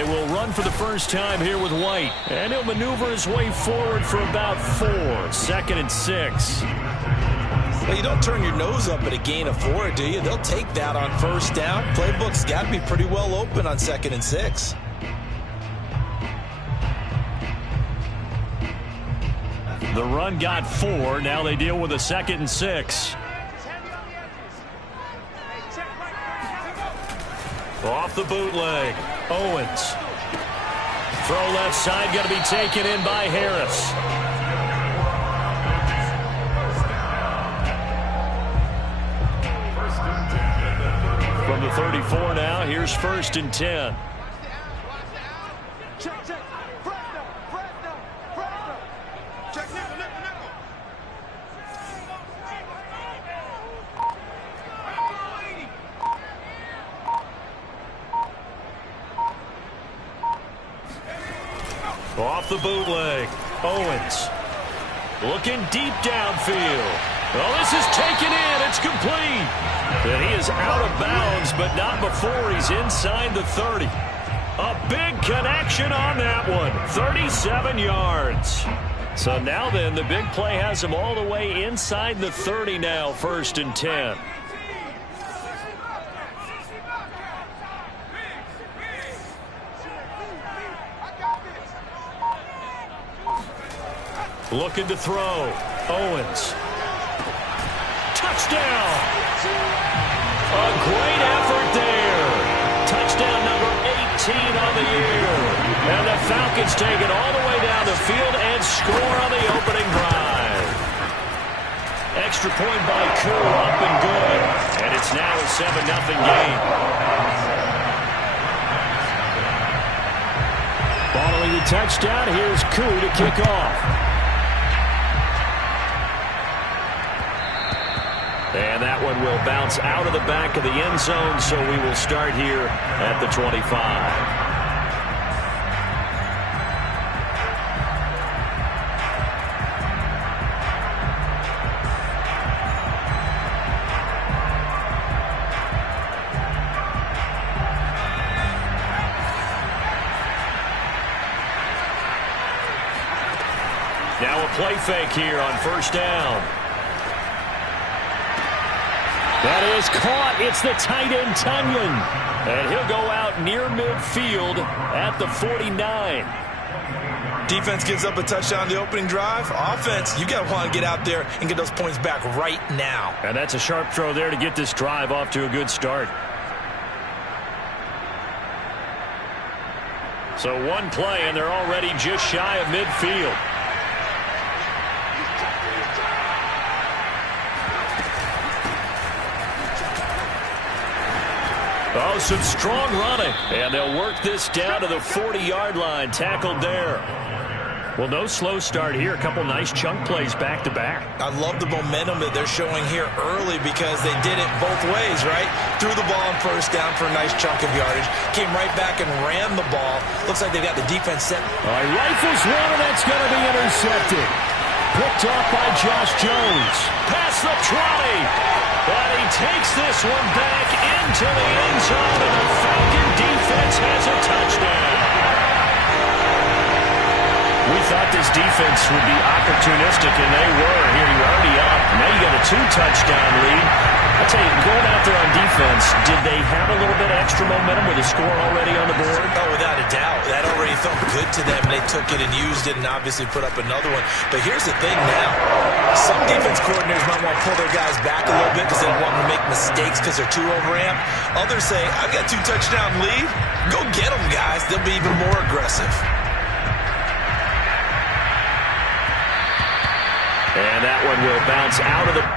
They will run for the first time here with White. And he'll maneuver his way forward for about 4. 2nd and 6. Well, you don't turn your nose up at a gain of 4, do you? They'll take that on first down. Playbook's got to be pretty well open on 2nd and 6. The run got 4. Now they deal with a 2nd and 6. Off the bootleg. Owens. Throw left side, going to be taken in by Harris. From the 34 now, here's 1st and 10. Off the bootleg. Owens. Looking deep downfield. Well, this is taken in. It's complete. And he is out of bounds, but not before he's inside the 30. A big connection on that one. 37 yards. So now then, the big play has him all the way inside the 30 now, 1st and 10. Looking to throw. Owens. Touchdown. A great effort there. Touchdown number 18 on the year. And the Falcons take it all the way down the field and score on the opening drive. Extra point by Koo, up and good. And it's now a 7-0 game. Following the touchdown, here's Koo to kick off. And that one will bounce out of the back of the end zone, so we will start here at the 25. Now a play fake here on 1st down. That is caught. It's the tight end, Tunyon. And he'll go out near midfield at the 49. Defense gives up a touchdown on the opening drive. Offense, you got to want to get out there and get those points back right now. And that's a sharp throw there to get this drive off to a good start. So one play, and they're already just shy of midfield. Oh, some strong running. And they'll work this down to the 40-yard line. Tackled there. Well, no slow start here. A couple nice chunk plays back-to-back. I love the momentum that they're showing here early because they did it both ways, right? Threw the ball on 1st down for a nice chunk of yardage. Came right back and ran the ball. Looks like they've got the defense set. Rifles one, and that's going to be intercepted. Picked off by Josh Jones. Past the 20. But he takes this one back into the end zone, and the Falcon defense has a touchdown. We thought this defense would be opportunistic, and they were. Here you're already up. Now you got a 2-touchdown lead. I'll tell you, going out there on defense, did they have a little bit of extra momentum with a score already on the board? Oh, without a doubt. That already felt good to them. They took it and used it and obviously put up another one. But here's the thing now. Some defense coordinators might want to pull their guys back a little bit because they don't want them to make mistakes because they're too overamped. Others say, I've got 2-touchdown lead. Go get them, guys. They'll be even more aggressive. And that one will bounce out of the...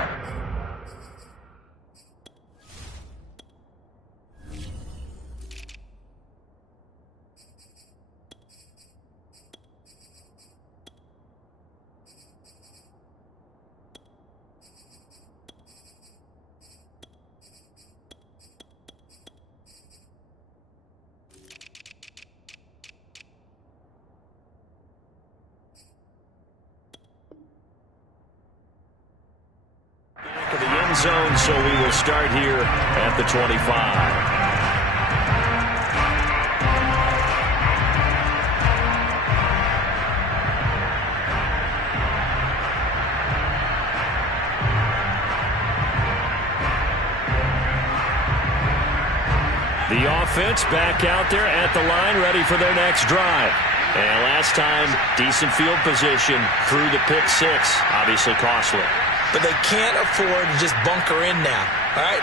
zone, so we will start here at the 25. The offense back out there at the line, ready for their next drive. And last time, decent field position through the pick six. Obviously costly. But they can't afford to just bunker in now. All right,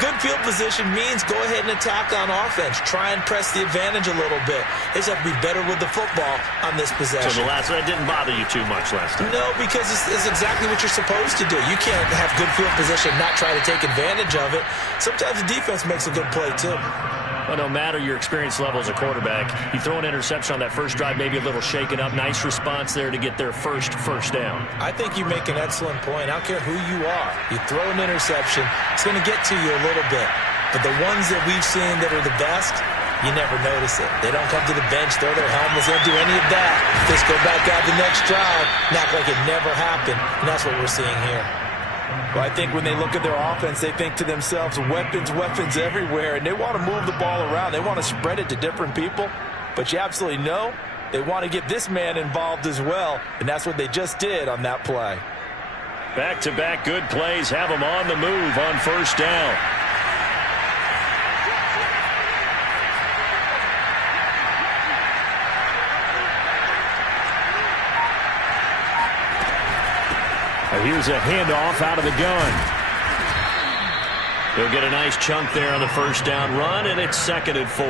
good field position means go ahead and attack on offense. Try and press the advantage a little bit. They just have to be better with the football on this possession. So that didn't bother you too much last time? No, because it's exactly what you're supposed to do. You can't have good field position and not try to take advantage of it. Sometimes the defense makes a good play, too. Well, no matter your experience level as a quarterback, you throw an interception on that first drive, maybe a little shaken up. Nice response there to get their first down. I think you make an excellent point. I don't care who you are. You throw an interception, it's going to get to you a little bit. But the ones that we've seen that are the best, you never notice it. They don't come to the bench, throw their helmets, they don't do any of that. Just go back out the next drive and act like it never happened. And that's what we're seeing here. Well, I think when they look at their offense, they think to themselves, weapons everywhere, and they want to move the ball around. They want to spread it to different people. But you absolutely know they want to get this man involved as well, and that's what they just did on that play. Back-to-back good plays have them on the move on first down. Here's a handoff out of the gun. He'll get a nice chunk there on the first down run, and it's 2nd and 4.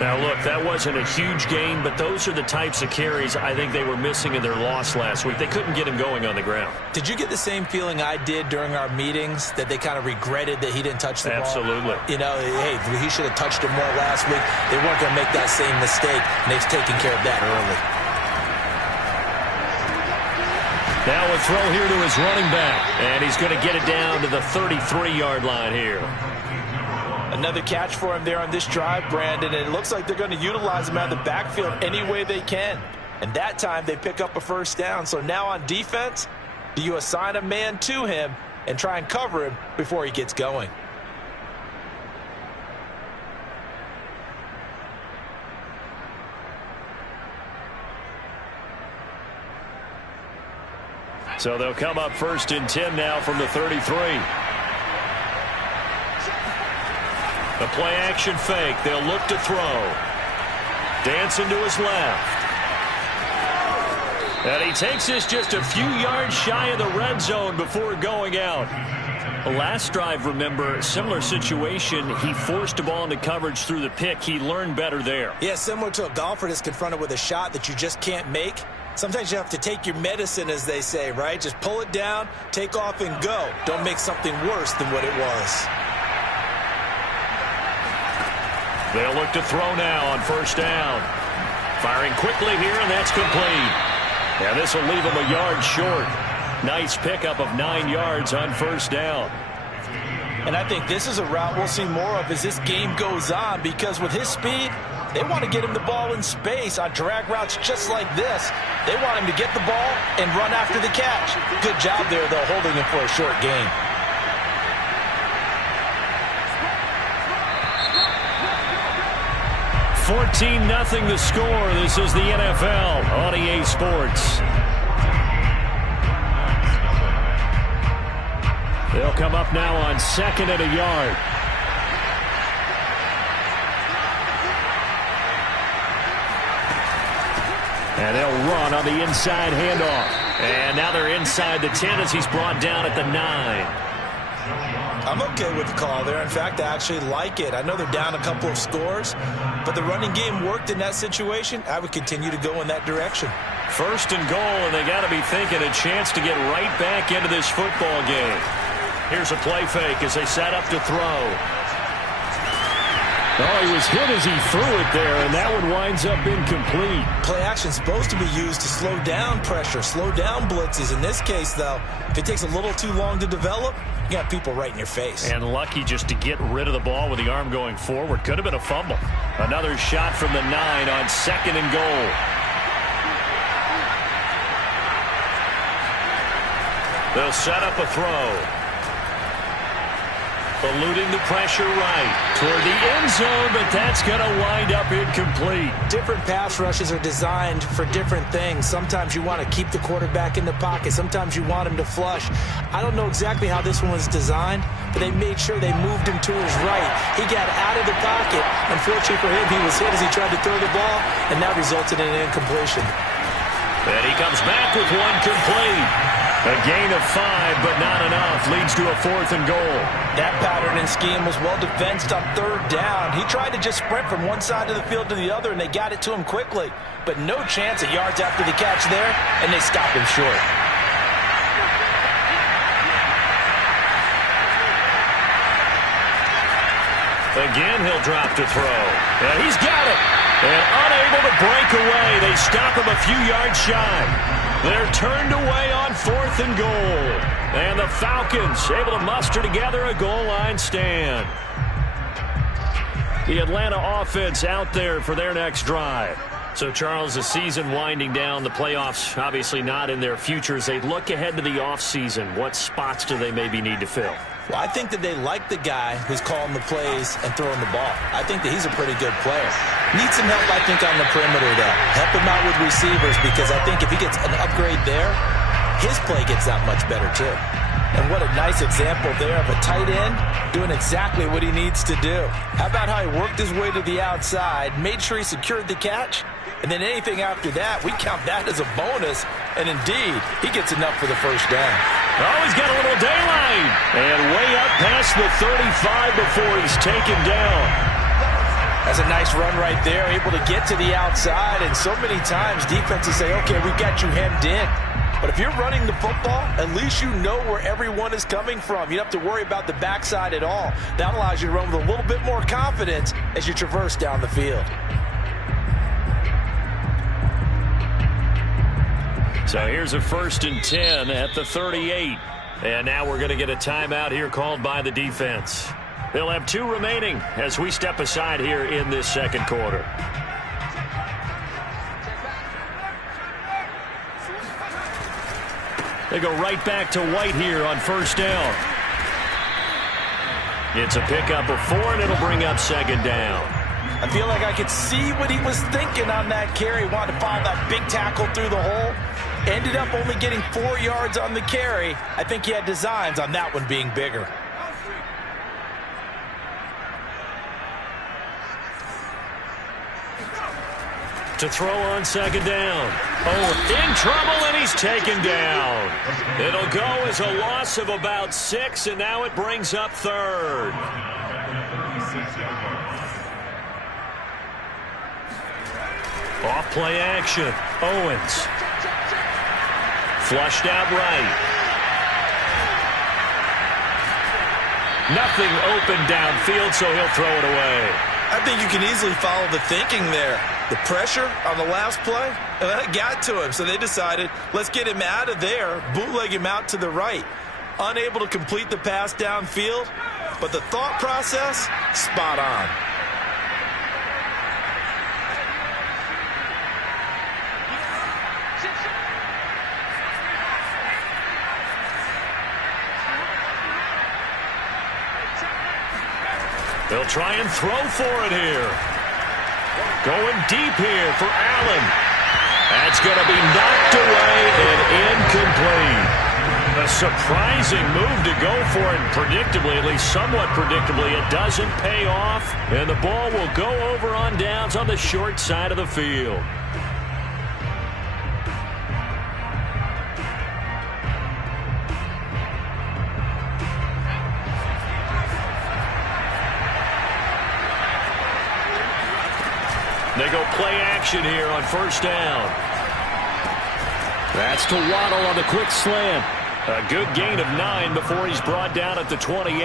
Now, look, that wasn't a huge gain, but those are the types of carries I think they were missing in their loss last week. They couldn't get him going on the ground. Did you get the same feeling I did during our meetings, that they kind of regretted that he didn't touch the ball? Absolutely. You know, hey, he should have touched it more last week. They weren't going to make that same mistake, and they've taken care of that early. Now a throw here to his running back, and he's going to get it down to the 33-yard line here. Another catch for him there on this drive, Brandon, and it looks like they're going to utilize him out of the backfield any way they can. And that time they pick up a first down. So now on defense, do you assign a man to him and try and cover him before he gets going? So they'll come up 1st and 10 now from the 33. A play-action fake. They'll look to throw. Dancing to his left. And he takes this just a few yards shy of the red zone before going out. The last drive, remember, similar situation. He forced the ball into coverage through the pick. He learned better there. Yeah, similar to a golfer that's confronted with a shot that you just can't make. Sometimes you have to take your medicine, as they say, right? Just pull it down, take off, and go. Don't make something worse than what it was. They'll look to throw now on first down. Firing quickly here, and that's complete. Yeah, this will leave him a yard short. Nice pickup of 9 yards on first down. And I think this is a route we'll see more of as this game goes on, because with his speed, they want to get him the ball in space on drag routes just like this. They want him to get the ball and run after the catch. Good job there, though, holding him for a short gain. $14-0 the score. This is the NFL on EA Sports. They'll come up now on 2nd and a yard. And they'll run on the inside handoff. And now they're inside the 10 as he's brought down at the 9. I'm okay with the call there. In fact, I actually like it. I know they're down a couple of scores, but the running game worked in that situation. I would continue to go in that direction. 1st and goal, and they got to be thinking a chance to get right back into this football game. Here's a play fake as they set up to throw. Oh, he was hit as he threw it there, and that one winds up incomplete. Play action is supposed to be used to slow down pressure, slow down blitzes. In this case, though, if it takes a little too long to develop, you got people right in your face. And lucky just to get rid of the ball with the arm going forward. Could have been a fumble. Another shot from the 9 on 2nd and goal. They'll set up a throw. Eluding the pressure right toward the end zone, but that's going to wind up incomplete. Different pass rushes are designed for different things. Sometimes you want to keep the quarterback in the pocket. Sometimes you want him to flush. I don't know exactly how this one was designed, but they made sure they moved him to his right. He got out of the pocket. Unfortunately for him, he was hit as he tried to throw the ball, and that resulted in an incompletion. And he comes back with one complete. A gain of 5, but not enough. Leads to a 4th and goal. That pattern and scheme was well defensed on 3rd down. He tried to just sprint from one side of the field to the other, and they got it to him quickly. But no chance of yards after the catch there, and they stopped him short. Again, he'll drop to throw. And he's got it. And unable to break away. They stop him a few yards shy. They're turned away on 4th and goal. And the Falcons able to muster together a goal line stand. The Atlanta offense out there for their next drive. So, Charles, the season winding down, the playoffs obviously not in their futures. They look ahead to the offseason. What spots do they maybe need to fill? Well, I think that they like the guy who's calling the plays and throwing the ball. I think that he's a pretty good player. Needs some help, I think, on the perimeter, though. Help him out with receivers, because I think if he gets an upgrade there, his play gets that much better, too. And what a nice example there of a tight end doing exactly what he needs to do. How about how he worked his way to the outside, made sure he secured the catch, and then anything after that, we count that as a bonus. And indeed, he gets enough for the first down. Oh, he's got a little daylight. And way up past the 35 before he's taken down. That's a nice run right there, able to get to the outside. And so many times defenses say, okay, we've got you hemmed in. But if you're running the football, at least you know where everyone is coming from. You don't have to worry about the backside at all. That allows you to run with a little bit more confidence as you traverse down the field. So here's a 1st and 10 at the 38. And now we're going to get a timeout here called by the defense. They'll have 2 remaining as we step aside here in this 2nd quarter. They go right back to White here on 1st down. It's a pickup of 4, and it'll bring up 2nd down. I feel like I could see what he was thinking on that carry. Wanted to follow that big tackle through the hole. Ended up only getting 4 yards on the carry. I think he had designs on that one being bigger. To throw on 2nd down. Oh, in trouble, and he's taken down. It'll go as a loss of about 6, and now it brings up 3rd. Off play action. Owens. Flushed out right. Nothing open downfield, so he'll throw it away. I think you can easily follow the thinking there. The pressure on the last play, and that got to him. So they decided, let's get him out of there, bootleg him out to the right. Unable to complete the pass downfield, but the thought process, spot on. They'll try and throw for it here. Going deep here for Allen. That's going to be knocked away and incomplete. A surprising move to go for it. Predictably, at least somewhat predictably, it doesn't pay off. And the ball will go over on downs on the short side of the field. They go play action here on 1st down. That's to Waddle on the quick slant. A good gain of 9 before he's brought down at the 28.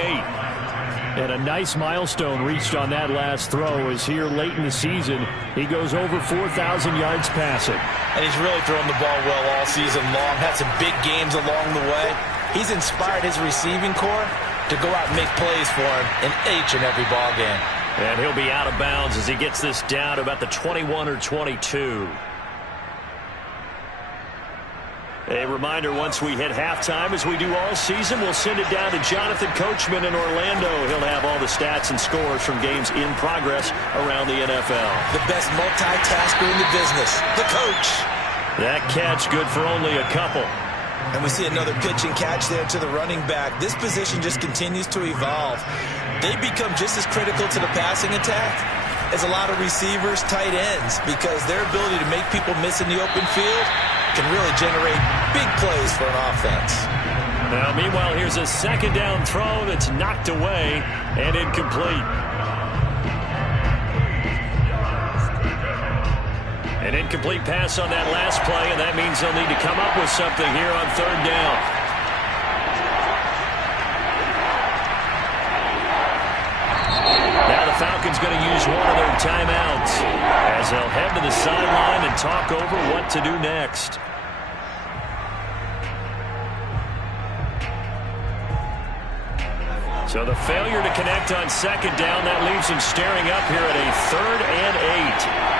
And a nice milestone reached on that last throw as here late in the season, he goes over 4,000 yards passing. And he's really thrown the ball well all season long. Had some big games along the way. He's inspired his receiving corps to go out and make plays for him in each and every ball game. And he'll be out of bounds as he gets this down to about the 21 or 22. A reminder, once we hit halftime, as we do all season, we'll send it down to Jonathan Coachman in Orlando. He'll have all the stats and scores from games in progress around the NFL. The best multitasker in the business, the coach. That catch good for only a couple. And we see another pitch and catch there to the running back. This position just continues to evolve. They become just as critical to the passing attack as a lot of receivers, tight ends, because their ability to make people miss in the open field can really generate big plays for an offense. Now, meanwhile, here's a second down throw that's knocked away and incomplete. An incomplete pass on that last play, and that means they'll need to come up with something here on third down. Now the Falcons going to use one of their timeouts as they'll head to the sideline and talk over what to do next. So the failure to connect on second down, that leaves them staring up here at a 3rd and 8.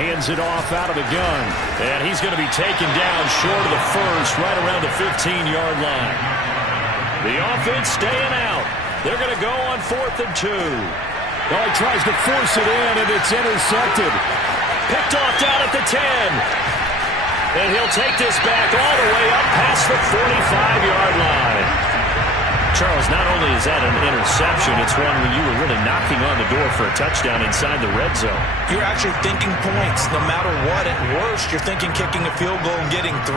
Hands it off out of the gun. And he's going to be taken down short of the first, right around the 15-yard line. The offense staying out. They're going to go on 4th and 2. Oh, he tries to force it in, and it's intercepted. Picked off down at the 10. And he'll take this back all the way up past the 45-yard line. Charles, not only is that an interception, it's one when you were really knocking on the door for a touchdown inside the red zone. You're actually thinking points. No matter what, at worst, you're thinking kicking a field goal and getting 3.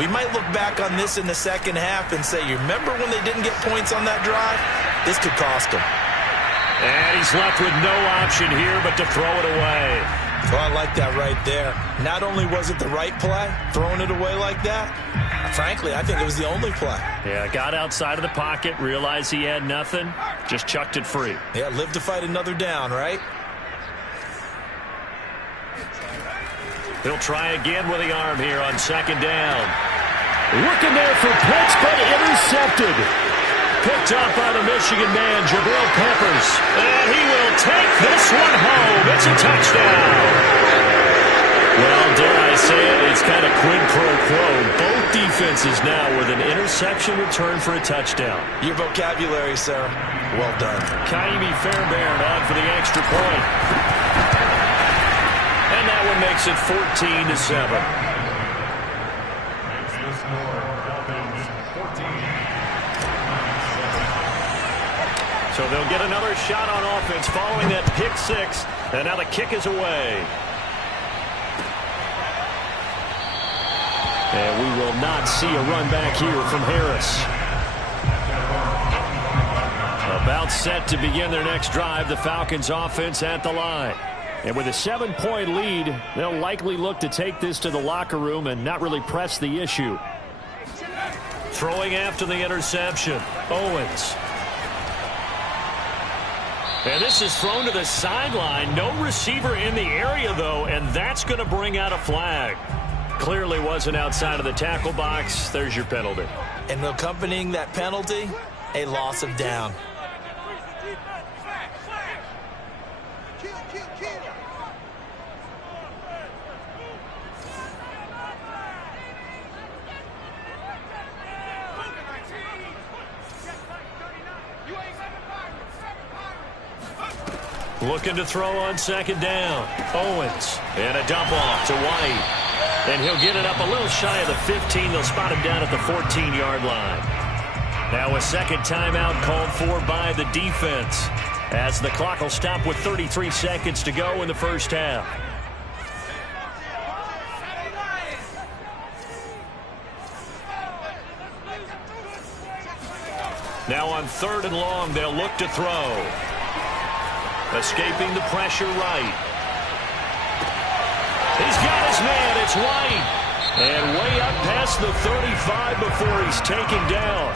We might look back on this in the second half and say, you remember when they didn't get points on that drive? This could cost them. And he's left with no option here but to throw it away. Well, I like that right there. Not only was it the right play, throwing it away like that, frankly, I think it was the only play. Yeah, got outside of the pocket, realized he had nothing, just chucked it free. Yeah, live to fight another down, right? He'll try again with the arm here on second down. Looking there for Pitts, but intercepted. Picked up by the Michigan man, Jabril Peppers. And he will take this one home. It's a touchdown. Well, dare I say it, it's kind of quid pro quo. Both defenses now with an interception return for a touchdown. Your vocabulary, sir. Well done. Kaimi Fairbairn on for the extra point. And that one makes it 14-7. So they'll get another shot on offense following that pick 6. And now the kick is away. And we will not see a run back here from Harris. About set to begin their next drive, the Falcons offense at the line. And with a 7-point lead, they'll likely look to take this to the locker room and not really press the issue. Throwing after the interception, Owens. And this is thrown to the sideline. No receiver in the area, though, and that's going to bring out a flag. Clearly wasn't outside of the tackle box. There's your penalty. And accompanying that penalty, a loss of down. Looking to throw on second down. Owens. And a dump off to White. And he'll get it up a little shy of the 15. They'll spot him down at the 14-yard line. Now a second timeout called for by the defense, as the clock will stop with 33 seconds to go in the first half. Now on 3rd and long, they'll look to throw. Escaping the pressure right. He's got his man. It's White. And way up past the 35 before he's taken down.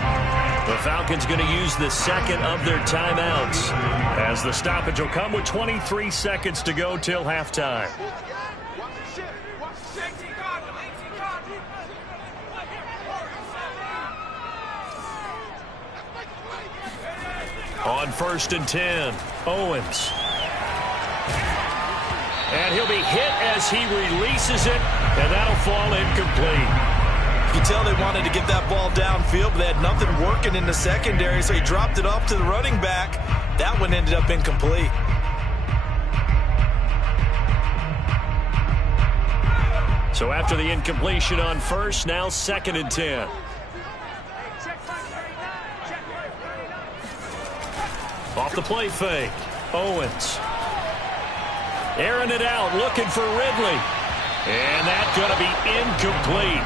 The Falcons going to use the second of their timeouts, as the stoppage will come with 23 seconds to go till halftime. On 1st and 10, Owens. And he'll be hit as he releases it, and that'll fall incomplete. You can tell they wanted to get that ball downfield, but they had nothing working in the secondary, so he dropped it off to the running back. That one ended up incomplete. So after the incompletion on 1st, now 2nd and 10. Off the play fake, Owens. Airing it out, looking for Ridley. And that's going to be incomplete.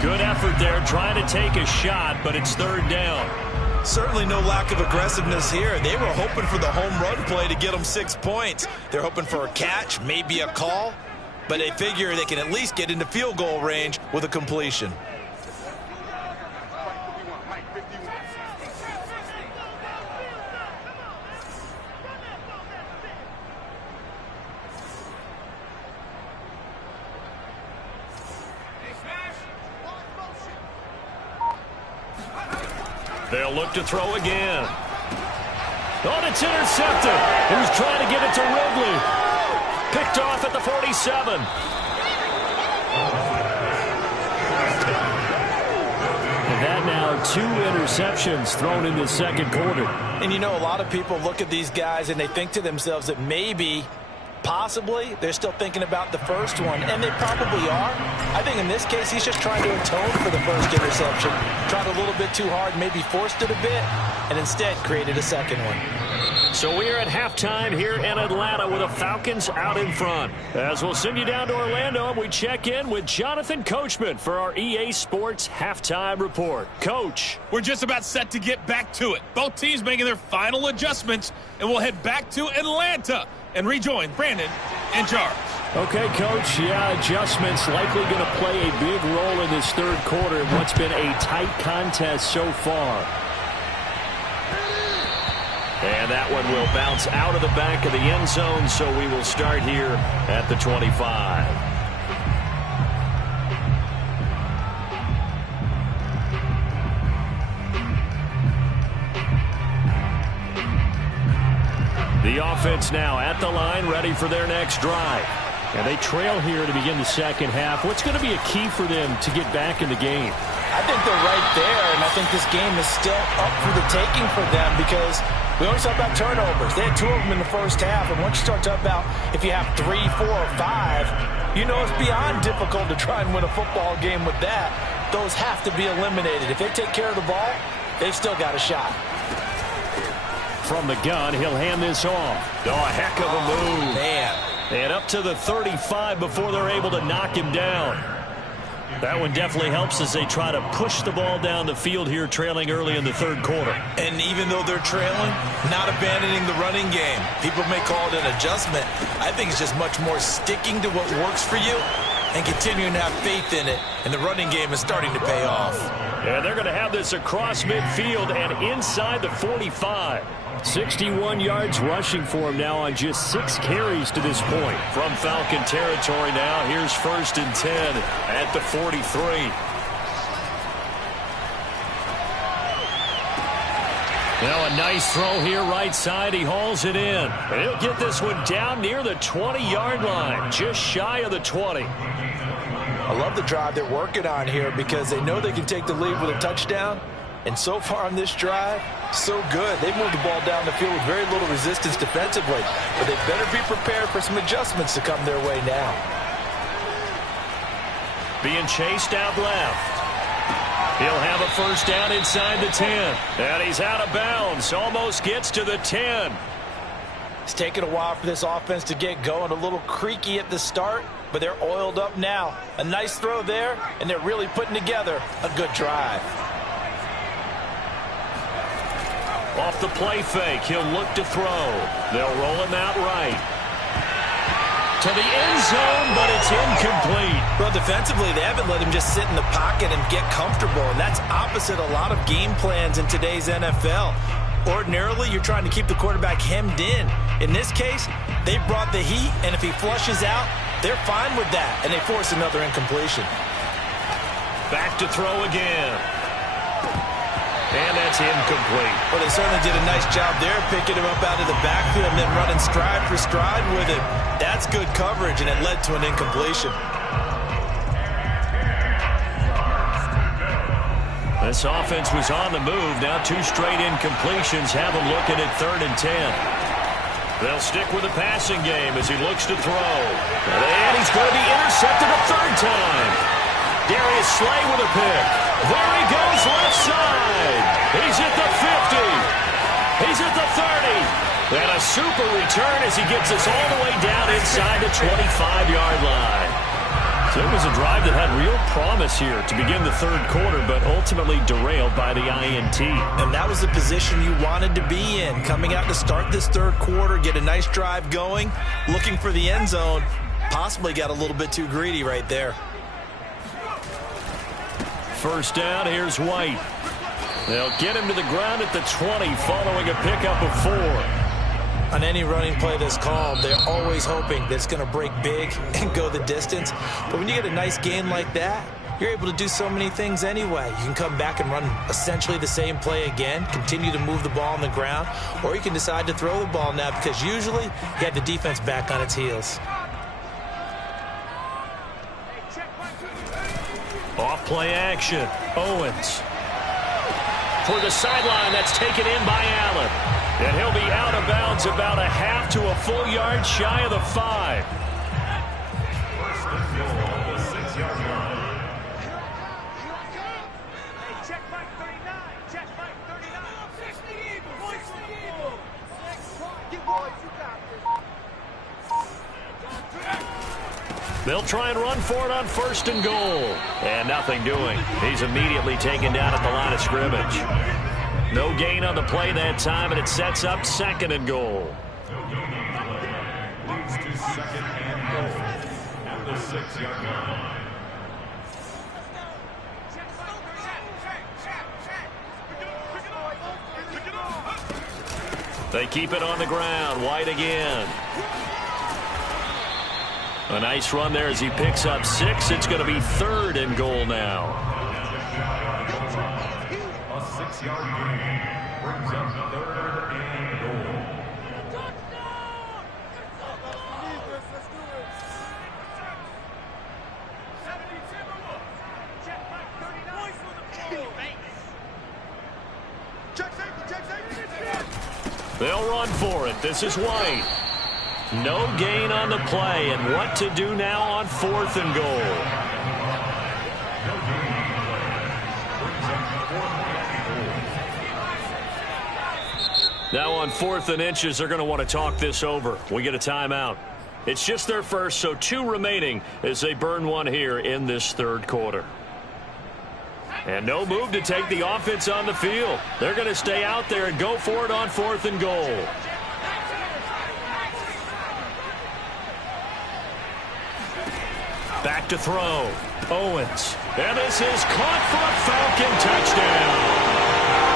Good effort there, trying to take a shot, but it's 3rd down. Certainly no lack of aggressiveness here. They were hoping for the home run play to get them 6 points. They're hoping for a catch, maybe a call, but they figure they can at least get into field goal range with a completion. They'll look to throw again. Oh, it's intercepted. He was trying to get it to Ridley. Picked off at the 47. And that now 2 interceptions thrown in the 2nd quarter. And you know, a lot of people look at these guys and they think to themselves that maybe, possibly, they're still thinking about the first one, and they probably are. I think in this case, he's just trying to atone for the first interception. Tried a little bit too hard, maybe forced it a bit, and instead created a second one. So we are at halftime here in Atlanta with the Falcons out in front. As we'll send you down to Orlando, we check in with Jonathan Coachman for our EA Sports Halftime Report. Coach. We're just about set to get back to it. Both teams making their final adjustments, and we'll head back to Atlanta and rejoin Brandon and Charles. Okay, Coach. Yeah, adjustments likely going to play a big role in this 3rd quarter in what's been a tight contest so far. And that one will bounce out of the back of the end zone, so we will start here at the 25. The offense now at the line, ready for their next drive. And they trail here to begin the 2nd half. What's going to be a key for them to get back in the game? I think they're right there, and I think this game is still up for the taking for them because we always talk about turnovers. They had 2 of them in the first half, and once you start talking about if you have 3, 4, or 5, you know it's beyond difficult to try and win a football game with that. Those have to be eliminated. If they take care of the ball, they've still got a shot. From the gun, he'll hand this off. Oh, a heck of a move. Man. And up to the 35 before they're able to knock him down. That one definitely helps as they try to push the ball down the field here, trailing early in the 3rd quarter. And even though they're trailing, not abandoning the running game. People may call it an adjustment. I think it's just much more sticking to what works for you and continuing to have faith in it. And the running game is starting to pay off. And they're going to have this across midfield and inside the 45. 61 yards rushing for him now on just 6 carries to this point. From Falcon territory now, here's 1st and 10 at the 43. Now a nice throw here right side. He hauls it in. And he'll get this one down near the 20-yard line, just shy of the 20. I love the drive they're working on here because they know they can take the lead with a touchdown. And so far on this drive, so good. They moved the ball down the field with very little resistance defensively. But they better be prepared for some adjustments to come their way now. Being chased out left. He'll have a 1st down inside the 10. And he's out of bounds. Almost gets to the 10. It's taken a while for this offense to get going. A little creaky at the start, but they're oiled up now. A nice throw there, and they're really putting together a good drive. Off the play fake, he'll look to throw. They'll roll him out right. To the end zone, but it's incomplete. Well, defensively, they haven't let him just sit in the pocket and get comfortable, and that's opposite a lot of game plans in today's NFL. Ordinarily, you're trying to keep the quarterback hemmed in. In this case, they brought the heat, and if he flushes out, they're fine with that, and they force another incompletion. Back to throw again. And that's incomplete. Well, they certainly did a nice job there, picking him up out of the backfield and then running stride for stride with him. That's good coverage, and it led to an incompletion. This offense was on the move. Now 2 straight incompletions have them looking at 3rd and 10. They'll stick with the passing game as he looks to throw. And he's going to be intercepted a 3rd time. Darius Slay with a pick. There he goes left side. He's at the 50. He's at the 30. And a super return as he gets us all the way down inside the 25-yard line. So it was a drive that had real promise here to begin the 3rd quarter, but ultimately derailed by the INT. And that was the position you wanted to be in, coming out to start this 3rd quarter, get a nice drive going, looking for the end zone. Possibly got a little bit too greedy right there. First down, here's White. They'll get him to the ground at the 20 following a pickup of 4. On any running play that's called, they're always hoping that it's going to break big and go the distance. But when you get a nice gain like that, you're able to do so many things anyway. You can come back and run essentially the same play again, continue to move the ball on the ground, or you can decide to throw the ball now because usually you have the defense back on its heels. Off play action. Owens. For the sideline, that's taken in by Allen. And he'll be out of bounds about a half to a full yard shy of the 5. They'll try and run for it on 1st and goal. And nothing doing. He's immediately taken down at the line of scrimmage. No gain on the play that time, and it sets up 2nd and goal. Leads to 2nd and goal at the 6-yard line. They keep it on the ground. White again. A nice run there as he picks up 6. It's going to be 3rd and goal now. A 6-yard gain brings up 3rd and goal. They'll run for it. This is White. No gain on the play, and what to do now on 4th and goal. Now on 4th and inches, they're going to want to talk this over. We get a timeout. It's just their first, so 2 remaining as they burn one here in this 3rd quarter. And no move to take the offense on the field. They're going to stay out there and go for it on 4th and goal. Back to throw. Owens. And this is caught for a Falcon touchdown.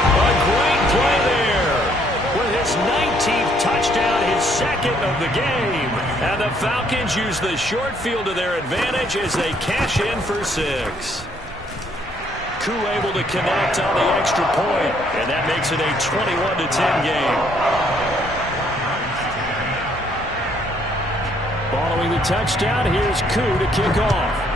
A great play there. With his 19th touchdown, his 2nd of the game. And the Falcons use the short field to their advantage as they cash in for 6. Koo able to connect on the extra point, and that makes it a 21-10 game. Following the touchdown, here's Koo to kick off.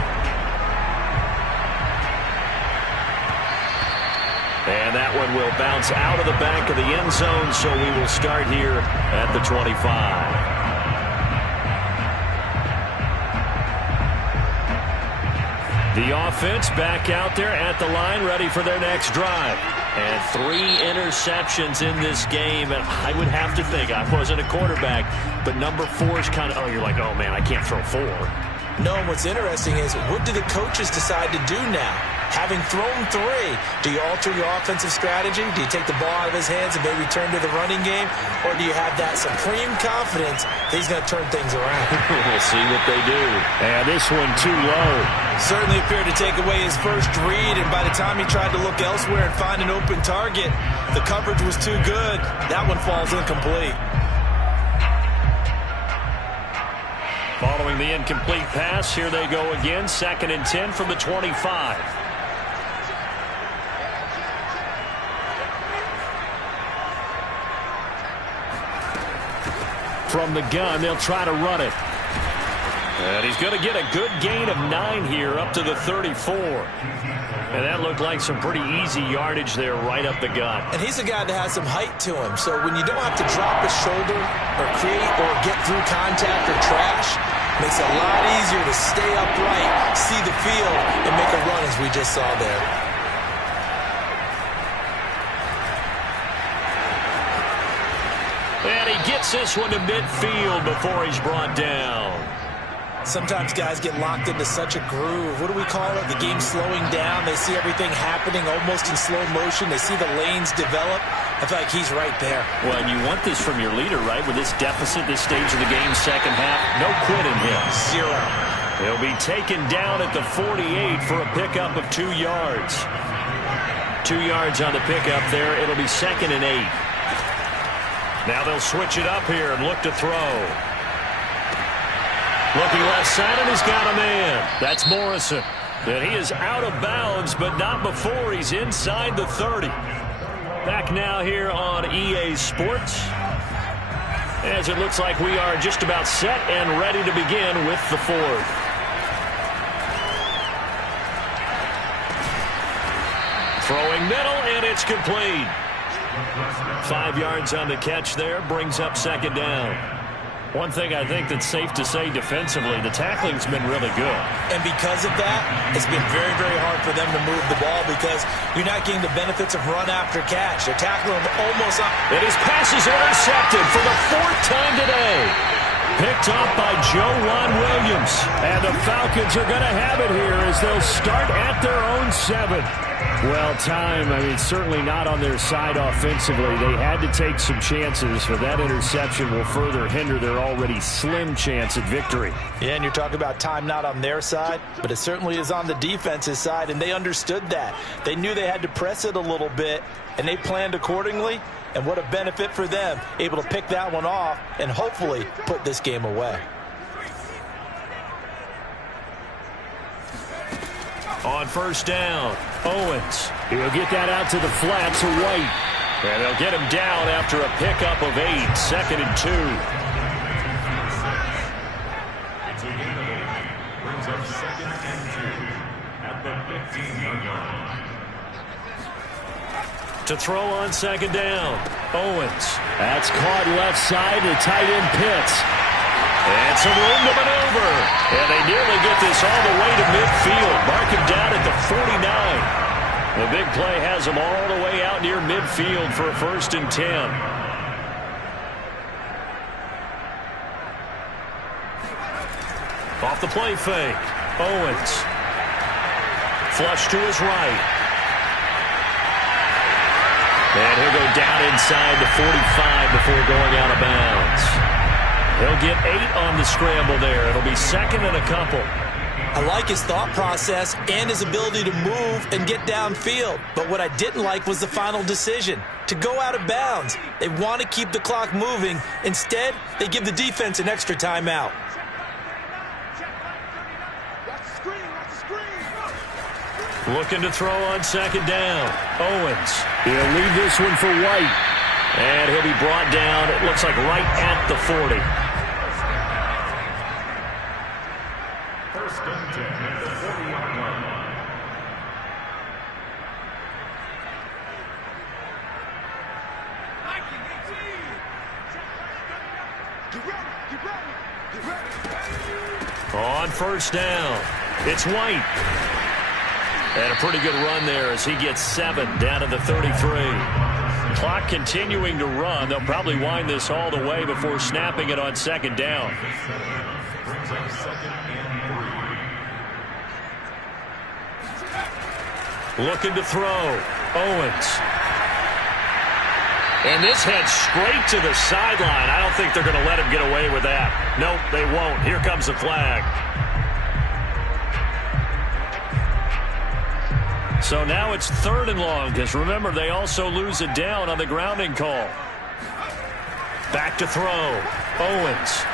And that one will bounce out of the back of the end zone, so we will start here at the 25. The offense back out there at the line, ready for their next drive. And 3 interceptions in this game, and I would have to think, I wasn't a quarterback, but number 4 is kind of, oh, you're like, oh, man, I can't throw 4. No, and what's interesting is, what do the coaches decide to do now? Having thrown 3, do you alter your offensive strategy? Do you take the ball out of his hands and maybe turn to the running game? Or do you have that supreme confidence that he's going to turn things around? We'll see what they do. And this one too low. Certainly appeared to take away his first read, and by the time he tried to look elsewhere and find an open target, the coverage was too good. That one falls incomplete. Following the incomplete pass, here they go again. 2nd and 10 from the 25. From the gun, they'll try to run it. And he's going to get a good gain of 9 here up to the 34. And that looked like some pretty easy yardage there right up the gut. And he's a guy that has some height to him. So when you don't have to drop his shoulder or create or get through contact or trash, it makes it a lot easier to stay upright, see the field, and make a run as we just saw there. And he gets this one to midfield before he's brought down. Sometimes guys get locked into such a groove. What do we call it? The game slowing down. They see everything happening almost in slow motion. They see the lanes develop. I feel like he's right there. Well, and you want this from your leader, right? With this deficit, this stage of the game, second half, no quit in him. 0. He'll be taken down at the 48 for a pickup of 2 yards. 2 yards on the pickup there. It'll be 2nd and 8. Now they'll switch it up here and look to throw. Looking left side, and he's got a man. That's Morrison. And he is out of bounds, but not before he's inside the 30. Back now here on EA Sports, as it looks like we are just about set and ready to begin with the 4th. Throwing middle, and it's complete. 5 yards on the catch there, brings up 2nd down. One thing I think that's safe to say defensively, the tackling's been really good. And because of that, it's been very, very hard for them to move the ball because you're not getting the benefits of run after catch. They're tackling them almost up. And his pass is intercepted for the 4th time today. Picked off by Juwan Williams. And the Falcons are going to have it here as they'll start at their own 7. Well, time, certainly not on their side offensively. They had to take some chances, but that interception will further hinder their already slim chance at victory. Yeah, and you're talking about time not on their side, but it certainly is on the defense's side, and they understood that. They knew they had to press it a little bit, and they planned accordingly, and what a benefit for them, able to pick that one off and hopefully put this game away. On 1st down, Owens. He'll get that out to the flat to White. And they'll get him down after a pickup of 8, 2nd and 2. Brings up 2nd and 2 at the 15-yard line. To throw on 2nd down, Owens. That's caught left side to tight end Pitts. And some room to maneuver. And they nearly get this all the way to midfield. Mark him down at the 49. The big play has him all the way out near midfield for a 1st and 10. Off the play fake. Owens. Flush to his right. And he'll go down inside the 45 before going out of bounds. He'll get 8 on the scramble there. It'll be 2nd and a couple. I like his thought process and his ability to move and get downfield. But what I didn't like was the final decision, to go out of bounds. They want to keep the clock moving. Instead, they give the defense an extra timeout. Looking to throw on 2nd down. Owens. He'll leave this one for White. And he'll be brought down, it looks like right at the 40. 1st and 10 at the 40-yard line. On 1st down, it's White. And a pretty good run there as he gets 7 down to the 33. Clock continuing to run. They'll probably wind this all the way before snapping it on 2nd down. Brings up 2nd and 3. Looking to throw. Owens. And this heads straight to the sideline. I don't think they're going to let him get away with that. Nope, they won't. Here comes the flag. So now it's 3rd and long, because remember, they also lose a down on the grounding call. Back to throw. Owens.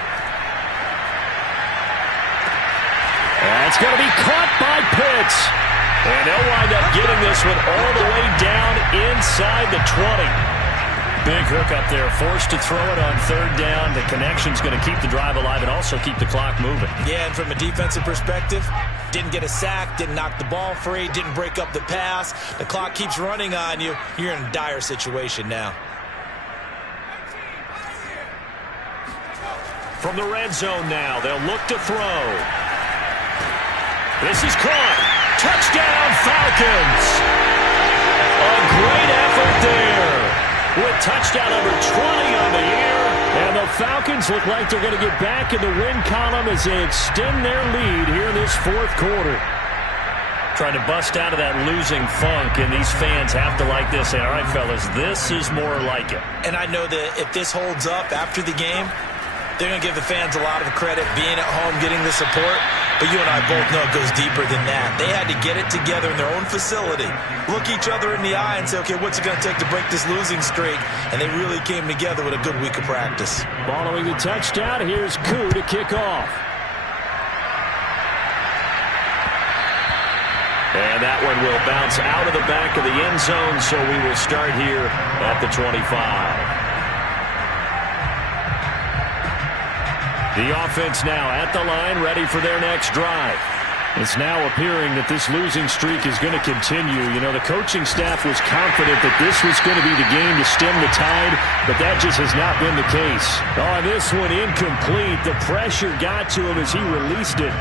That's going to be caught by Pitts. And they'll wind up getting this one all the way down inside the 20. Big hook up there, forced to throw it on 3rd down. The connection's going to keep the drive alive and also keep the clock moving. Yeah, and from a defensive perspective, didn't get a sack, didn't knock the ball free, didn't break up the pass. The clock keeps running on you. You're in a dire situation now. From the red zone now, they'll look to throw. This is caught. Touchdown, Falcons. A great effort there with touchdown number 20 on the year. And the Falcons look like they're going to get back in the win column as they extend their lead here in this fourth quarter. Trying to bust out of that losing funk, and these fans have to like this. Say, all right, fellas, this is more like it. And I know that if this holds up after the game, they're going to give the fans a lot of credit being at home, getting the support. But you and I both know it goes deeper than that. They had to get it together in their own facility, look each other in the eye and say, okay, what's it going to take to break this losing streak? And they really came together with a good week of practice. Following the touchdown, here's Koo to kick off. And that one will bounce out of the back of the end zone, so we will start here at the 25. The offense now at the line, ready for their next drive. It's now appearing that this losing streak is going to continue. You know, the coaching staff was confident that this was going to be the game to stem the tide, but that just has not been the case. Oh, this one incomplete. The pressure got to him as he released it,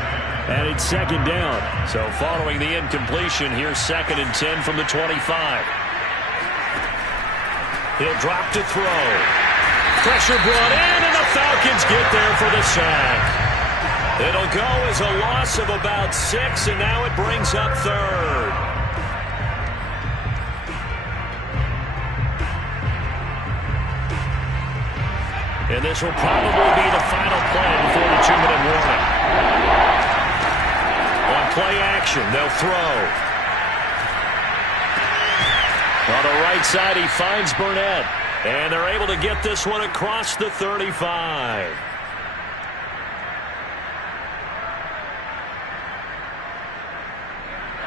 and it's second down. So following the incompletion, here's 2nd and 10 from the 25. He'll drop to throw. Pressure brought in, and the Falcons get there for the sack. It'll go as a loss of about 6, and now it brings up 3rd. And this will probably be the final play before the 2-minute warning. On play action, they'll throw. On the right side, he finds Burnett. And they're able to get this one across the 35.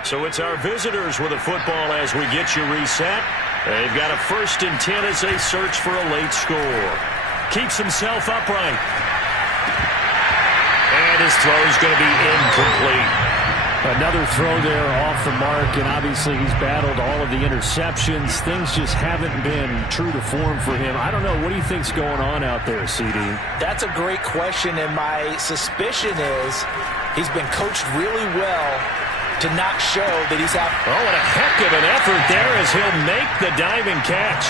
So it's our visitors with the football as we get you reset. They've got a 1st and 10 as they search for a late score. Keeps himself upright. And his throw is going to be incomplete. Another throw there off the mark, and obviously he's battled all of the interceptions. Things just haven't been true to form for him. I don't know. What do you think's going on out there, CD? That's a great question, and my suspicion is he's been coached really well to not show that he's out. Oh, and a heck of an effort there as he'll make the diving catch.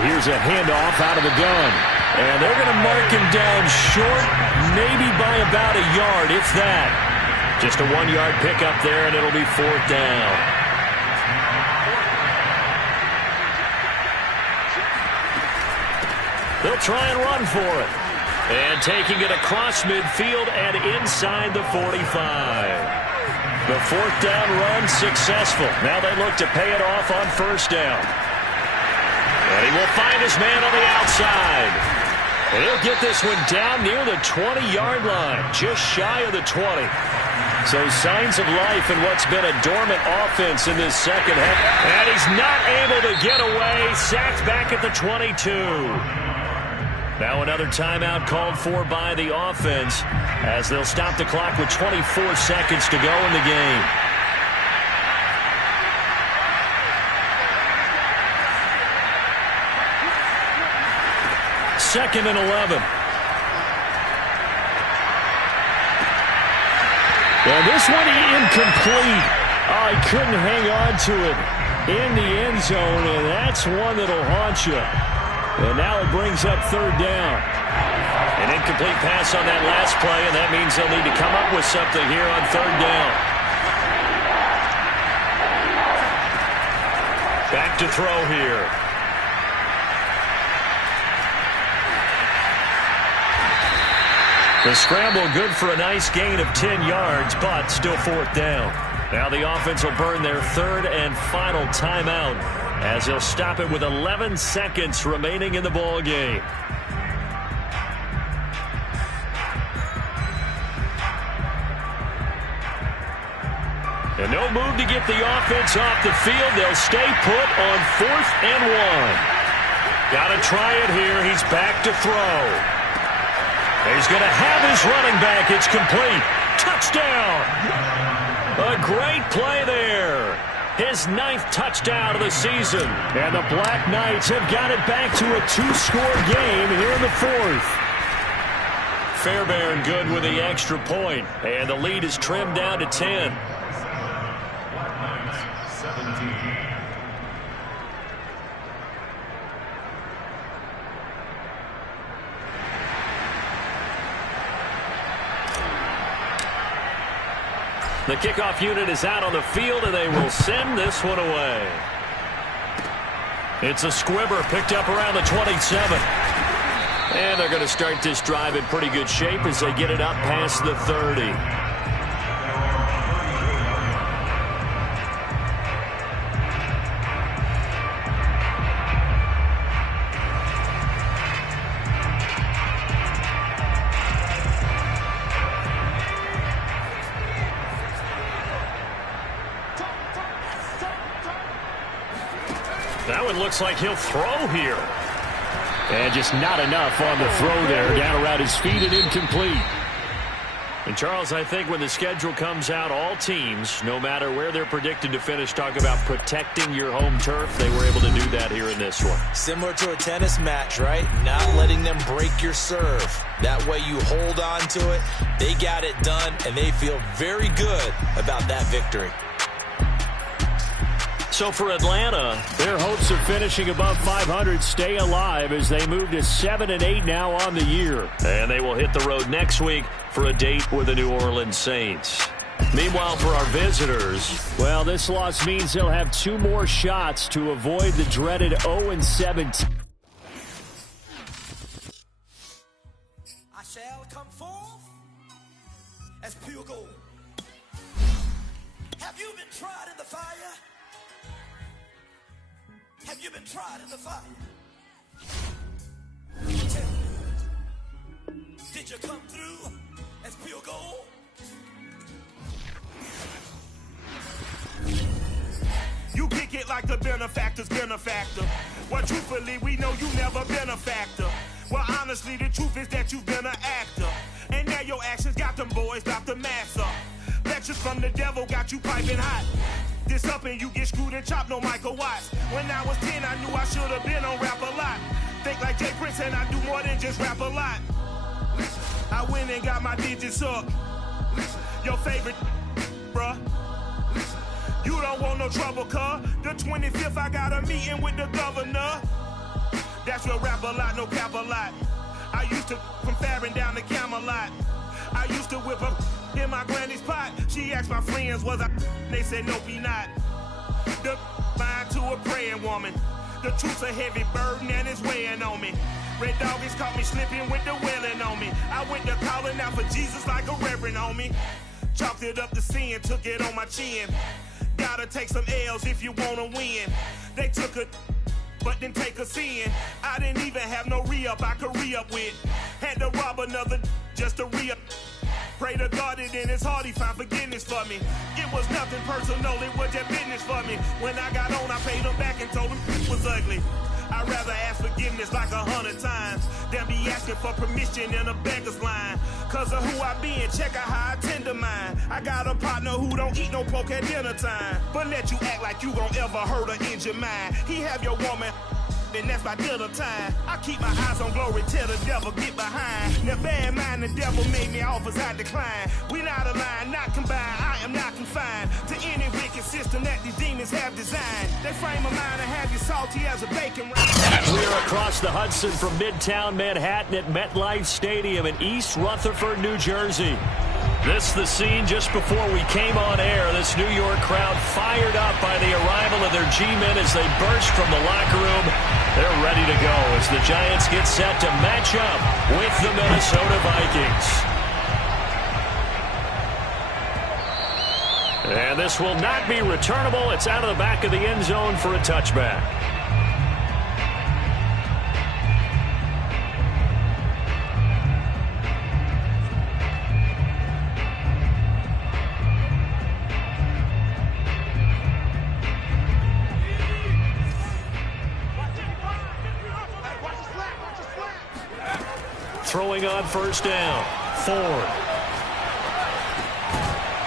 Here's a handoff out of the gun. And they're going to mark him down short, maybe by about a yard, if that. Just a 1-yard pickup there, and it'll be 4th down. They'll try and run for it. And taking it across midfield and inside the 45. The 4th down run successful. Now they look to pay it off on 1st down. And he will find his man on the outside. And he'll get this one down near the 20-yard line, just shy of the 20. So signs of life in what's been a dormant offense in this second half. And he's not able to get away. Sacked back at the 22. Now another timeout called for by the offense as they'll stop the clock with 24 seconds to go in the game. Second and 11. And this one incomplete. Oh, he couldn't hang on to it in the end zone, and that's one that'll haunt you. And now it brings up 3rd down. An incomplete pass on that last play, and that means they'll need to come up with something here on 3rd down. Back to throw here. The scramble good for a nice gain of 10 yards, but still 4th down. Now the offense will burn their 3rd and final timeout as they'll stop it with 11 seconds remaining in the ball game. And No move to get the offense off the field. They'll stay put on 4th and 1. Got to try it here. He's back to throw. He's going to have his running back. It's complete. Touchdown. A great play there. His 9th touchdown of the season. And the Black Knights have got it back to a 2-score game here in the 4th. Fairbairn good with the extra point. And the lead is trimmed down to 10. The kickoff unit is out on the field, and they will send this one away. It's a squibber picked up around the 27. And they're going to start this drive in pretty good shape as they get it up past the 30. That one looks like he'll throw here. And just not enough on the throw there. Down around his feet and incomplete. And, Charles, I think when the schedule comes out, all teams, no matter where they're predicted to finish, talk about protecting your home turf. They were able to do that here in this one. Similar to a tennis match, right? Not letting them break your serve. That way you hold on to it. They got it done, and they feel very good about that victory. So for Atlanta, their hopes of finishing above 500 stay alive as they move to 7-8 now on the year. And they will hit the road next week for a date with the New Orleans Saints. Meanwhile, for our visitors, well, this loss means they'll have 2 more shots to avoid the dreaded 0-17. I shall come forth as pure gold. Have you been tried in the fire? Have you been tried in the fire? Tell me, did you come through as pure gold? You kick it like the benefactor's benefactor. Well, truthfully, we know you never been a factor. Well, honestly, the truth is that you've been an actor. And now your actions got them boys about to mass up. Lectures from the devil got you piping hot. This up and you get screwed and chopped, no Michael Watts. When I was 10, I knew I should have been on rap a lot. Think like Jay Prince and I do more than just rap a lot. I went and got my digits up. Your favorite, bruh. You don't want no trouble, cuz. The 25th, I got a meeting with the governor. That's real rap a lot, no cap a lot. I used to from Farron down to Camelot. I used to whip up in my granny's pot. She asked my friends, was I? They said, no, be not. The mind to a praying woman. The truth's a heavy burden and it's weighing on me. Red doggies caught me slipping with the wailing on me. I went to calling out for Jesus like a reverend on me. Chalked it up to sin, took it on my chin. Gotta take some L's if you wanna win. They took a but didn't take a sin. I didn't even have no re-up I could re-up with. Had to rob another just to re-up. Pray to God that in his heart he found forgiveness for me. It was nothing personal, it was just business for me. When I got on, I paid him back and told him it was ugly. I'd rather ask forgiveness like 100 times than be asking for permission in a beggar's line. Cause of who I be and check out how I tend to mine. I got a partner who don't eat no pork at dinner time, but let you act like you gon' ever hurt or injure mine. He have your woman, and that's my dinner time. I keep my eyes on glory till the devil get behind. Now bad mind, the devil made me offers I decline. We not aligned, not combined, I am not confined to any wicked system that these demons have designed. They frame a mind and have you salty as a bacon rind. We're across the Hudson from Midtown Manhattan at MetLife Stadium in East Rutherford, New Jersey. This the scene just before we came on air. This New York crowd fired up by the arrival of their G-men as they burst from the locker room. They're ready to go as the Giants get set to match up with the Minnesota Vikings. And this will not be returnable. It's out of the back of the end zone for a touchback. throwing on first down. Ford.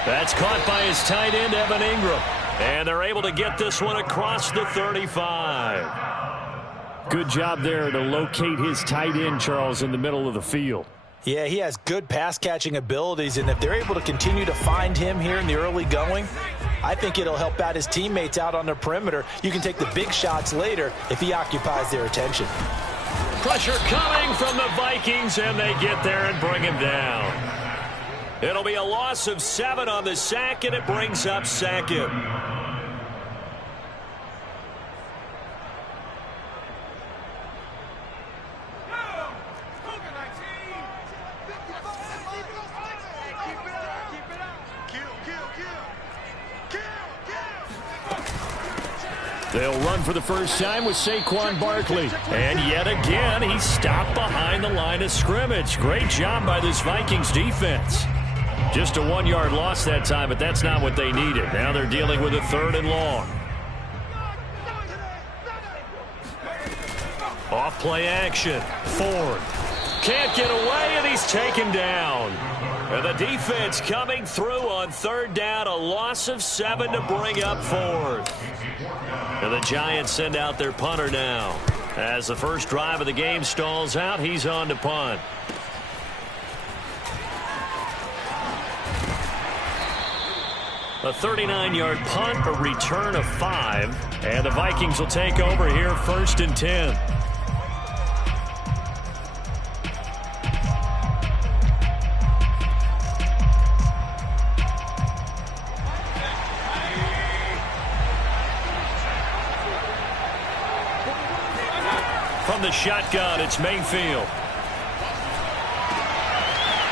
That's caught by his tight end, Evan Ingram. And they're able to get this one across the 35. Good job there to locate his tight end, Charles, in the middle of the field. Yeah, he has good pass-catching abilities, and if they're able to continue to find him here in the early going, I think it'll help out his teammates out on the perimeter. You can take the big shots later if he occupies their attention. Pressure coming from the Vikings, and they get there and bring him down. It'll be a loss of 7 on the sack, and it brings up second. They'll run for the first time with Saquon Barkley. And yet again, he's stopped behind the line of scrimmage. Great job by this Vikings defense. Just a 1-yard loss that time, but that's not what they needed. Now they're dealing with a 3rd and long. Off play action. Ford can't get away, and he's taken down. And the defense coming through on 3rd down. A loss of 7 to bring up 4th. And the Giants send out their punter now. As the first drive of the game stalls out, he's on to punt. A 39-yard punt, a return of 5. And the Vikings will take over here 1st and 10. From the shotgun, it's Mayfield.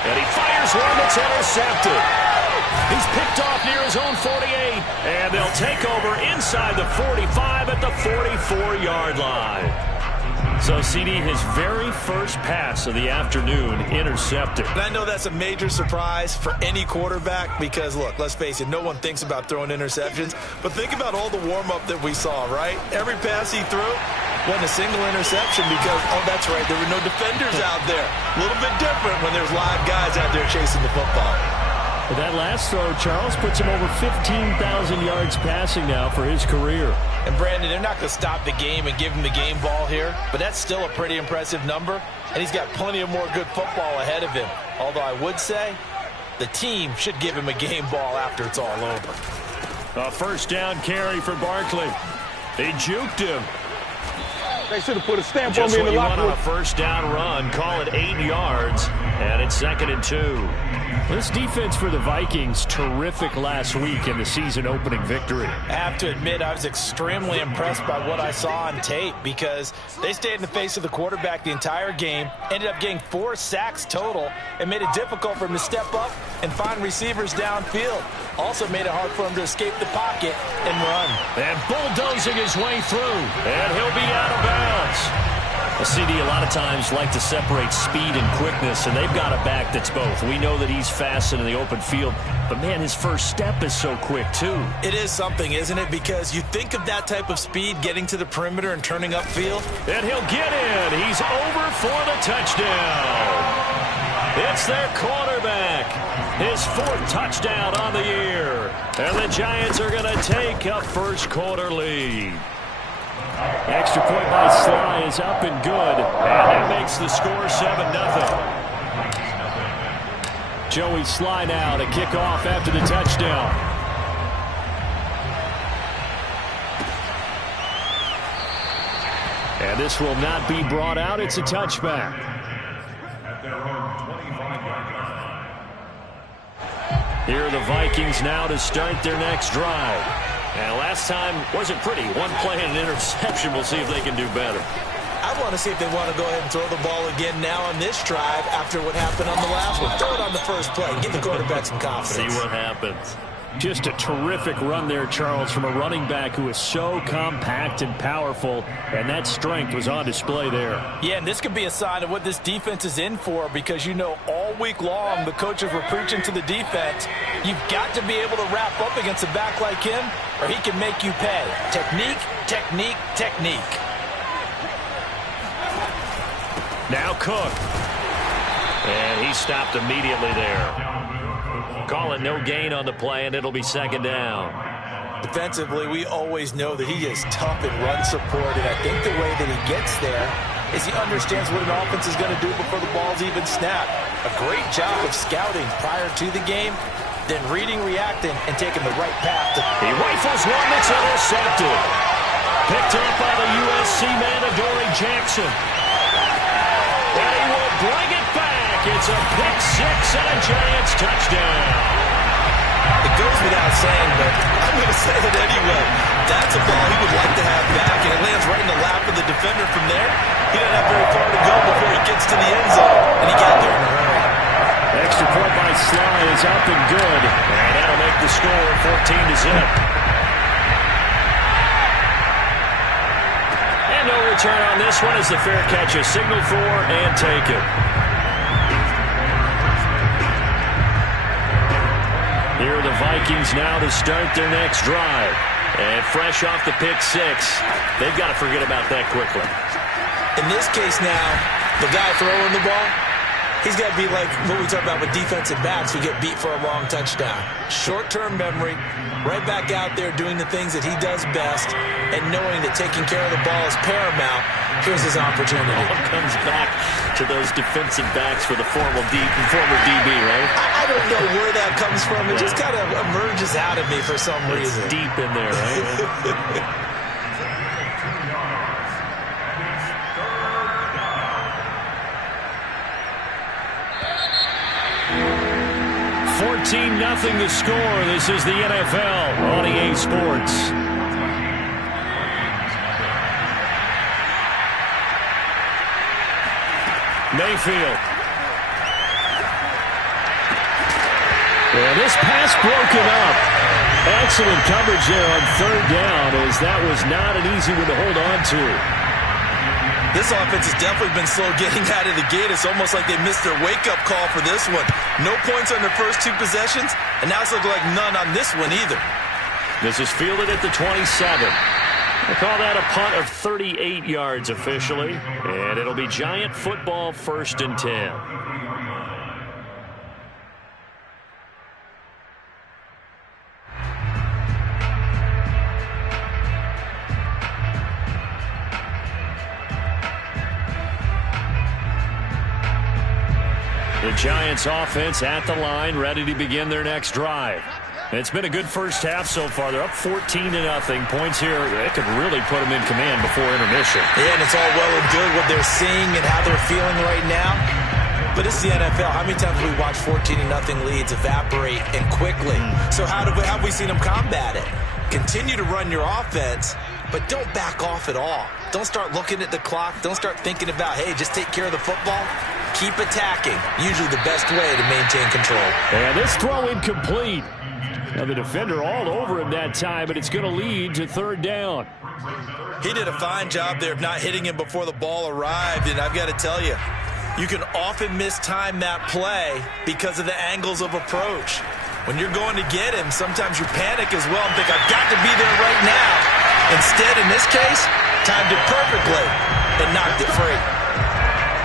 And he fires one that's intercepted. He's picked off near his own 48. And they'll take over inside the 45 at the 44-yard line. So, CD, his very first pass of the afternoon intercepted. And I know that's a major surprise for any quarterback because, look, let's face it, no one thinks about throwing interceptions. But think about all the warm-up that we saw, right? Every pass he threw wasn't a single interception because, oh, that's right, there were no defenders out there. A little bit different when there's live guys out there chasing the football. But that last throw, Charles, puts him over 15,000 yards passing now for his career. And, Brandon, they're not going to stop the game and give him the game ball here, but that's still a pretty impressive number, and he's got plenty of more good football ahead of him. Although I would say the team should give him a game ball after it's all over. A first down carry for Barkley. He juked him. They should have put a stamp Just on me in the what locker you room. want on a first down run. Call it 8 yards, and it's 2nd and 2. This defense for the Vikings, terrific last week in the season-opening victory. I have to admit, I was extremely impressed by what I saw on tape because they stayed in the face of the quarterback the entire game, ended up getting 4 sacks total, and made it difficult for him to step up and find receivers downfield. Also made it hard for him to escape the pocket and run. And bulldozing his way through, and he'll be out of bounds. The CD a lot of times like to separate speed and quickness, and they've got a back that's both. We know that he's fast in the open field, but, man, his first step is so quick, too. It is something, isn't it? Because you think of that type of speed getting to the perimeter and turning upfield. And he'll get in. He's over for the touchdown. It's their quarterback. His 4th touchdown on the year. And the Giants are going to take a first-quarter lead. Extra point by Sly is up and good. And that makes the score 7-0. Joey Sly now to kick off after the touchdown. And this will not be brought out. It's a touchback. Here are the Vikings now to start their next drive. And last time wasn't pretty. One play and an interception. We'll see if they can do better. I want to see if they want to go ahead and throw the ball again now on this drive after what happened on the last one. Throw it on the first play. Give the quarterback some confidence. See what happens. Just a terrific run there, Charles, from a running back who is so compact and powerful, and that strength was on display there. Yeah, and this could be a sign of what this defense is in for because, you know, all week long the coaches were preaching to the defense, you've got to be able to wrap up against a back like him or he can make you pay. Technique, technique, technique. Now Cook. And he stopped immediately there. Call it no gain on the play, and it'll be second down. Defensively, we always know that he is tough in run support, and I think the way that he gets there is he understands what an offense is going to do before the ball's even snapped. A great job of scouting prior to the game, then reading, reacting, and taking the right path. He rifles one that's intercepted. Picked up by the USC man, Adoree Jackson. And he will bring it back. It's a pick six and a Giants touchdown. It goes without saying, but I'm going to say it anyway. That's a ball he would like to have back, and it lands right in the lap of the defender from there. He doesn't have very far to go before he gets to the end zone, and he got there in a hurry. Extra point by Sly is up and good. And that'll make the score 14-0. And no return on this one as the fair catch is signaled for and taken. Here are the Vikings now to start their next drive. And fresh off the pick six, they've got to forget about that quickly. In this case now, the guy throwing the ball, he's got to be like what we talk about with defensive backs who get beat for a long touchdown. Short-term memory, right back out there doing the things that he does best, and knowing that taking care of the ball is paramount. Here's his opportunity. All comes back to those defensive backs for the former DB, right? I don't know where that comes from. It just kind of emerges out of me for some reason. It's deep in there, right? 14-0 the score. This is the NFL on EA Sports. Mayfield. And this pass broken up. Excellent coverage there on third down, as that was not an easy one to hold on to. This offense has definitely been slow getting out of the gate. It's almost like they missed their wake-up call for this one. No points on their first two possessions, and now it's looking like none on this one either. This is fielded at the 27. They call that a punt of 38 yards officially, and it'll be Giant football, 1st and 10. The Giants offense at the line, ready to begin their next drive. It's been a good first half so far. They're up 14-0. Points here, they could really put them in command before intermission. Yeah, and it's all well and good what they're seeing and how they're feeling right now. But it's the NFL. How many times have we watched 14-0 leads evaporate and quickly? So how have we seen them combat it? Continue to run your offense, but don't back off at all. Don't start looking at the clock. Don't start thinking about, hey, just take care of the football. Keep attacking. Usually the best way to maintain control. And this throw incomplete. Now the defender all over him that time, but it's going to lead to third down. He did a fine job there of not hitting him before the ball arrived, and I've got to tell you, you can often mistime that play because of the angles of approach. When you're going to get him, sometimes you panic as well and think, I've got to be there right now. Instead, in this case, timed it perfectly and knocked it free.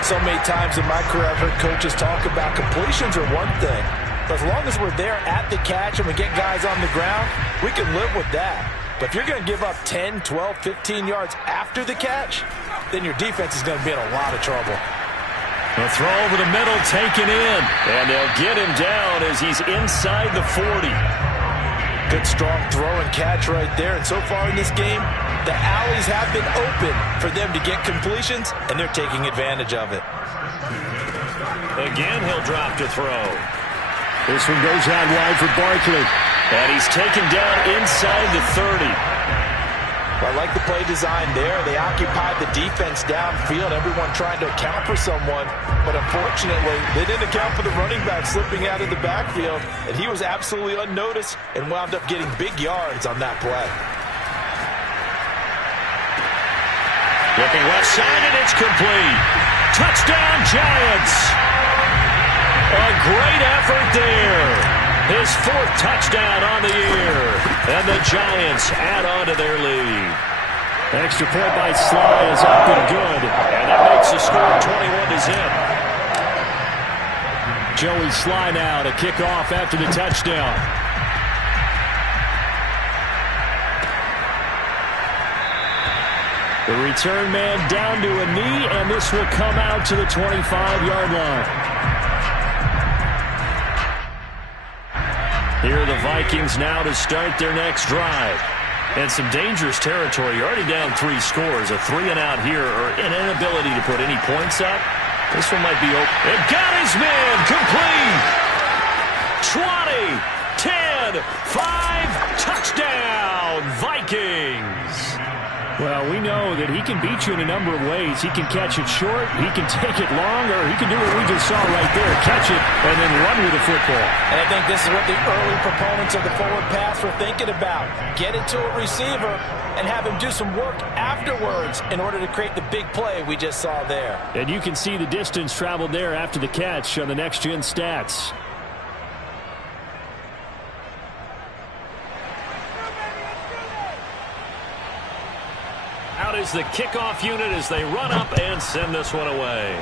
So many times in my career, I've heard coaches talk about completions are one thing. But as long as we're there at the catch and we get guys on the ground, we can live with that. But if you're going to give up 10, 12, 15 yards after the catch, then your defense is going to be in a lot of trouble. A throw over the middle, taken in. And they'll get him down as he's inside the 40. Good, strong throw and catch right there. And so far in this game, the alleys have been open for them to get completions, and they're taking advantage of it. Again, he'll drop to throw. This one goes out wide for Barkley. And he's taken down inside the 30. I like the play design there. They occupied the defense downfield, everyone trying to account for someone. But unfortunately, they didn't account for the running back slipping out of the backfield. And he was absolutely unnoticed and wound up getting big yards on that play. Looking left side, and it's complete. Touchdown, Giants. A great effort there. His 4th touchdown on the year. And the Giants add on to their lead. Extra point by Sly is up and good. And that makes the score 21-0. Joey Sly now to kick off after the touchdown. The return man down to a knee, and this will come out to the 25-yard line. Here are the Vikings now to start their next drive. And some dangerous territory. You're already down 3 scores. A 3-and-out here, or an inability to put any points up. This one might be open. And got his man complete. 20, 10, 5, touchdown, Vikings. Well, we know that he can beat you in a number of ways. He can catch it short, he can take it long, or he can do what we just saw right there, catch it and then run with the football. And I think this is what the early proponents of the forward pass were thinking about. Get it to a receiver and have him do some work afterwards in order to create the big play we just saw there. And you can see the distance traveled there after the catch on the next-gen stats. Out is the kickoff unit as they run up and send this one away.